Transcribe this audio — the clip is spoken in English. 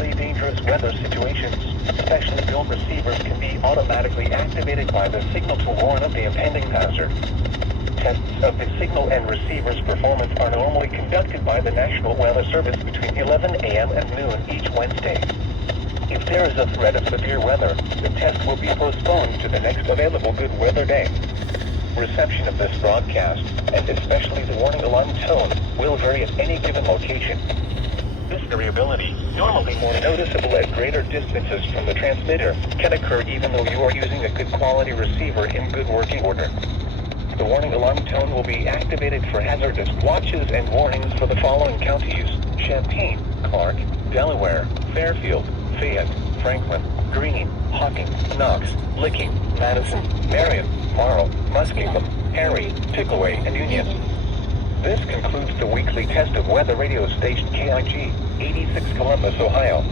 especially dangerous weather situations. Specially built receivers can be automatically activated by the signal to warn of the impending hazard. Tests of the signal and receiver's performance are normally conducted by the National Weather Service between 11 a.m. and noon each Wednesday. If there is a threat of severe weather, the test will be postponed to the next available good weather day. Reception of this broadcast, and especially the warning alarm tone, will vary at any given location. This variability, normally more noticeable at greater distances from the transmitter, can occur even though you are using a good quality receiver in good working order. The warning alarm tone will be activated for hazardous watches and warnings for the following counties: Champaign, Clark, Delaware, Fairfield, Fayette, Franklin, Greene, Hocking, Knox, Licking, Madison, Marion, Morrow, Muskingum, Perry, Pickaway, and Union. This concludes the weekly test of weather radio station KIG, 86 Columbus, Ohio.